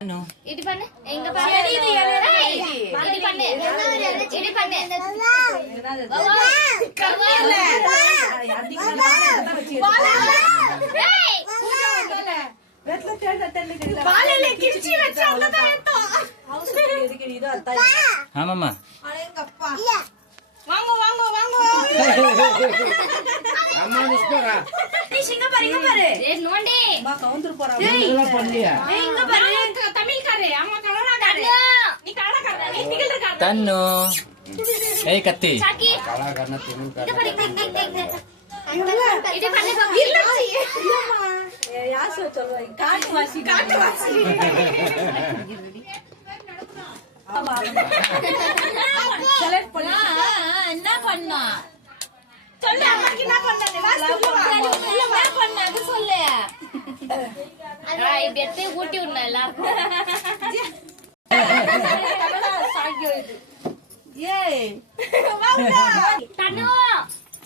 இது பண்ணு எங்க பாரு இது பண்ணு இது பண்ணு பாலலே கிச்சி வச்ச அவ்வளவுதான் இது ஆமாமா அடேங்கப்பா வாங்க வாங்க வாங்க அம்மா நிஸ்பரா நீ சிங்க பாரு ஏய் நோண்டி அம்மா கவுண்டர் போறா இதெல்லாம் பண்ணலையா ஏய் இங்க பாரு தமிழ்காரே அம்மா கன்னடகாரே நீ கன்னடகாரே நீ திகில்காரே தன்னு ஏய் கத்தி சாக்கி கலாகாரன தமிழ்காரன இது பண்ணு இல்ல இல்லம்மா யாசோ சொல்லுவா காட்டுவாசி செலக்ட் பண்ணா என்ன பண்ணா சொல்லு அம்மாக்கு என்ன பண்ணனே என்ன பண்ண அது சொல்லு இப்படி எடுத்து ஊட்டி விடணும் எல்லாருக்கும் ஏய் வாடா தனு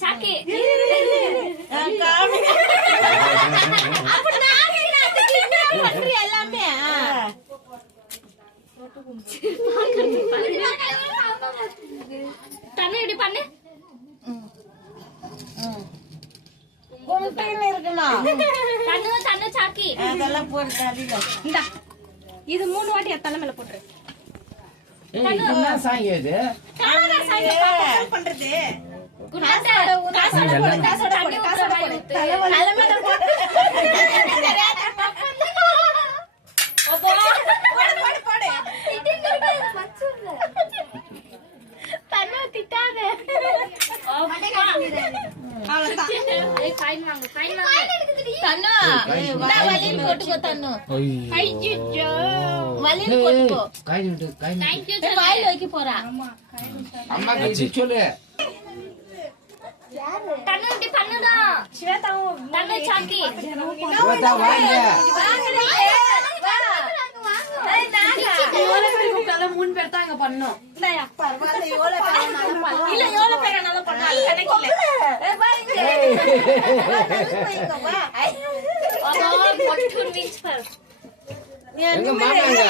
சாக்கி அப்ப நான் என்ன பண்றீ எல்லாமே தண்ணி இப்படி பண்ணு தண்ணு சாக்கி அதெல்லாம் போட்டு இந்தா இது 3 வாட்டி என் தலைமையில போட்டுரு பண்றது போறா அம்மா கிட்ட சொல்லு தண்ணு இப்படி பண்ணுடா ஸ்வேதாவும் தண்ணு சாக்கி ஸ்வேதா வாங்க மூணு பேர் தான் அங்க பண்ணோம் இல்ல எவ்வளவு பேர் நல்லா பண்ணாங்க கணக்கில்ல எங்க மாமாங்க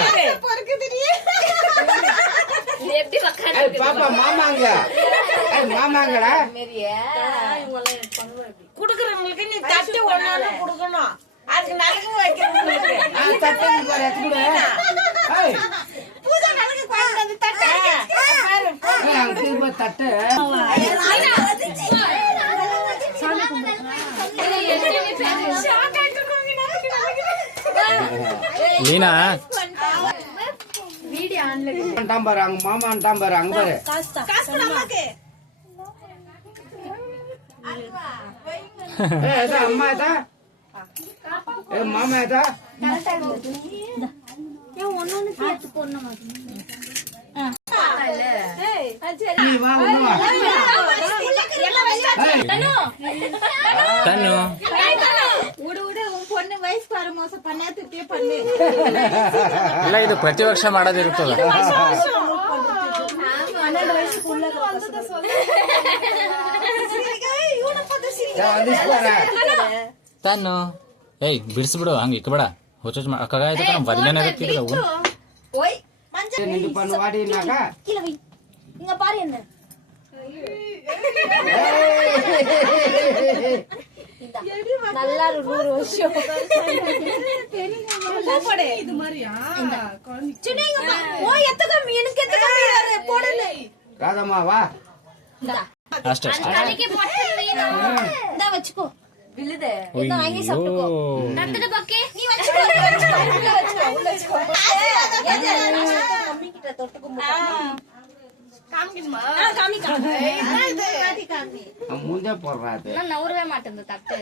எப்படி உட்கார்ந்து பாப்பா மாமாங்க மாமாங்கடா குடுக்கறவங்களுக்கு நீ தட்டு ஒண்ணால குடுக்கணும் அதுக்கு நலங்கு வைக்கணும் தட்டு பாரு கூட ஏய் பூஜை நலங்கு கொண்டாந்து தட்டு பாரு திரும்ப தட்டு மீனா வீடியோ ஆன்ல பாரு அங்க மாமா பாரு அங்க பாரு காசு நமக்கு அம்மா ஏதா மாமா ஏதா ஒன்னொன்னு சேர்த்து போடணும் நீ வா தன்னு பொண்ணு ವಯಸ್ಸು ಮೋಸ ಪನ್ಯಾತಿರ್ತೀಯ ಪನ್ನಿ ಇಲ್ಲ ಇದು ಪ್ರತಿ ವರ್ಷ ಮಾಡೋದಿರುತ್ತಲ್ಲ 12 ವಯಸ್ಸುக்குள்ள ತನ್ನು ಏಯ್ ಬಿಡಿಸ್ಬಿಡು ಹಂಗ ಇಕ್ಕಬೇಡ ಹುಚ್ಚ ಅಕ್ಕಗಾಯ್ತು ಬದಲೇನ ಓಯ್ ಮಂಜ ನಿಂದು ಪನ್ನು ವಾಡಿನಾಕ கீழ வை இங்க பாரு என்ன நல்லா 100 வருஷம் இது மாதிரியா சின்னங்க ஓ எத்தக மீனுக்கு எத்தக மீன் போடல ராதம்மா வா இந்தா ಅಷ್ಟೇ ಅಷ್ಟೇ தலைக்கு போட்டு நீನು இந்தா வச்சுக்கோ விழுதே இத வாங்கி சாப்பிட்டுக்கோ நந்தட பக்கே நீ வச்சுக்கோ வச்சுக்கோ மம்மி கிட்ட தொட்டுக்கு காமிக்குமா காமி ಮುಂದೆ போறாது நான் நவரவே மாட்டேன் தட்டு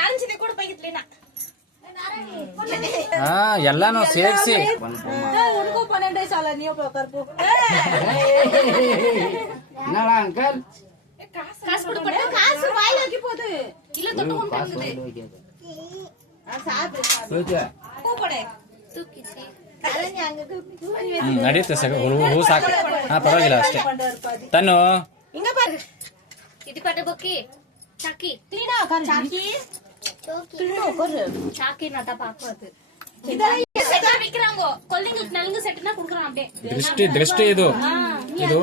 நாரஞ்சினே கூட பைக்கிட்டேனா ಎಲ್ಲಾನು ಸೇರಿಸಿ उनको 12 साल नहीं कर पो என்னடா அங்கிள் காசு கொடு பட்டு காசு வாயில வைக்க போகுது இல்ல தொட்டு கொண்டு கூப்படே தூக்கிச்சி அரኛ அங்க ನಡೆಯುತ್ತೆ ಸಗ ಹೂ ಸಾಕು ಹಾ ಪರವಾಗಿಲ್ಲ ಅಷ್ಟೇ ತನ್ನು இங்க பாரு இது பட்டு பொக்கி ಚಾಕಿ ಕ್ಲೀನ್ ಆಗ ಚಾಕಿ ಚಾಕி ನಟ ಪಾಕೋದು ಇದೆಲ್ಲ விக்கிறாங்க கொல்லிங்களுக்கு நலுங்கு செட்னா குடுக்குறான் அப்படியே ದೃಷ್ಟಿ ಇದು ಇದು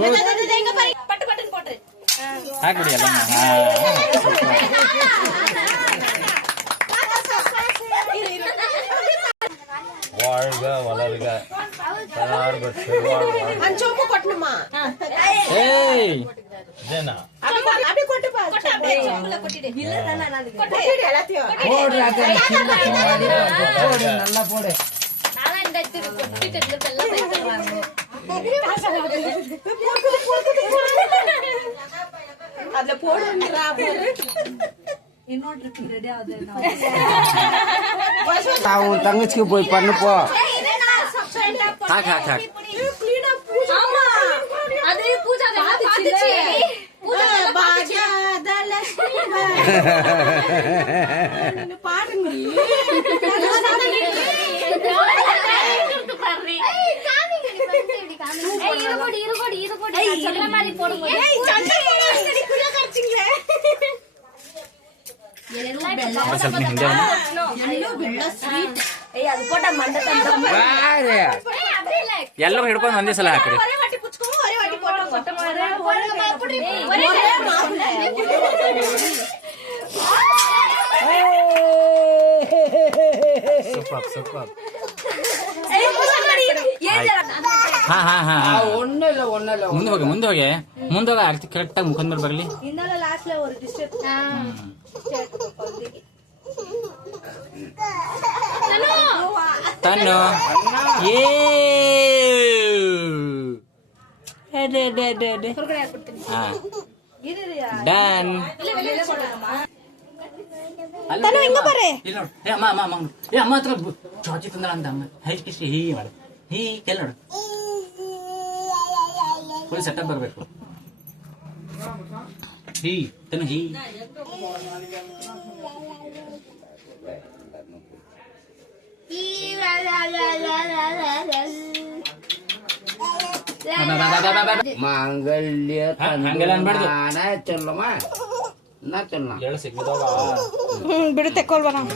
ಹೆಂಗ ಬರಿ பட்டு பட்டுன்னு போட்டு ಹಾಕ್ಬಿಡಿ ಎಲ್ಲ வாழ்க வளர்க ಅಂಚೋಮು ಕೊಟ್ನಮ್ಮ ಏಯ್ ಜನ ಅಬಿ ಕೊಟ್ಟು ಬಾ கொட்டிடு ಇಲ್ಲ ನಾನು ಕೊಟ್ಟಿಡಿ ಎಲ್ಲತಿಯೋ போடு நல்லா போடு நானா இந்த இடத்துக்கு கொட்டிட்டு எல்லாம் வைக்கிறாங்க அதுல போடுங்கறா இன்னொரு ரெடி ஆகுது அவன் தங்கச்சிக்கு போய் பண்ணு போ ಹಾಕ್ ಹಾಕ್ ಹಾಕ್ ಕ್ಲೀನ್ ಆಗಿ ಪೂಜೆ ஆமா அது பூஜா பாத்துச்சு பூஜா ಬಾಜಾದ ಲಕ್ಷ್ಮೀ பாடுங்க சொல்ற மாதிரி போடுங்க ಸ್ವಲ್ಪ ಹಿಂದೆ ಅದು ಕೊಟ್ಟ ಮಂಡ பாரு ಎಲ್ಲರೂ ಹಿಡ್ಕೊಂಡು ಒಂದೇ ಸಲ ಹಾಕ್ರಿ ಒರೆ ವಾಟಿ ಪುಚ್ಕೋ ಒರೆ ವಾಟಿ ಕೊಟ್ಟ ಸೂಪರ್ ಹಾ ಹಾ ಹಾ ಹಾ ஒண்ணும் இல்ல ಮುಂದೆ ಹೋಗಿ ಆರ್ತಿ ಕರೆಕ್ಟ್ ಆಗಿ ಮುಖಂದ್ ಬರ್ಬರ್ಲಿ ಇನ್ನಲ್ಲ ಲಾಸ್ಟ್ல ஒரு டிஸ்டர்ப் ತನ್ನು ಏ ಹಾ ಡನ್ ತನು ಹಿಂಗ ಬರೆ ಇಲ್ಲ ನೋಡು ಏ ಅಮ್ಮ ಹತ್ರ ಚಾಚಿ ತಂದ್ರ ಅಂತ ಅಮ್ಮ ಹೈಕಿಸಿ ಹೀ ಮಾಡು ಹೀ ಕೆಲ್ ನೋಡು ಫುಲ್ ಸೆಟಪ್ ಬರ್ಬೇಕು ಹೀ ತನು ಹೀ மாங்கல்ய ಹಂಗೆಲ್ಲ ಅನ್ಬಾರ್ದು. நானே சொல்லுமா என்ன சொல்லலாம் ಹೇಳು ಸಿಗ್ಬಿದವ ಬಿಡು ತೆಕ್ಕೊಳ್ಬಾ ನಾವು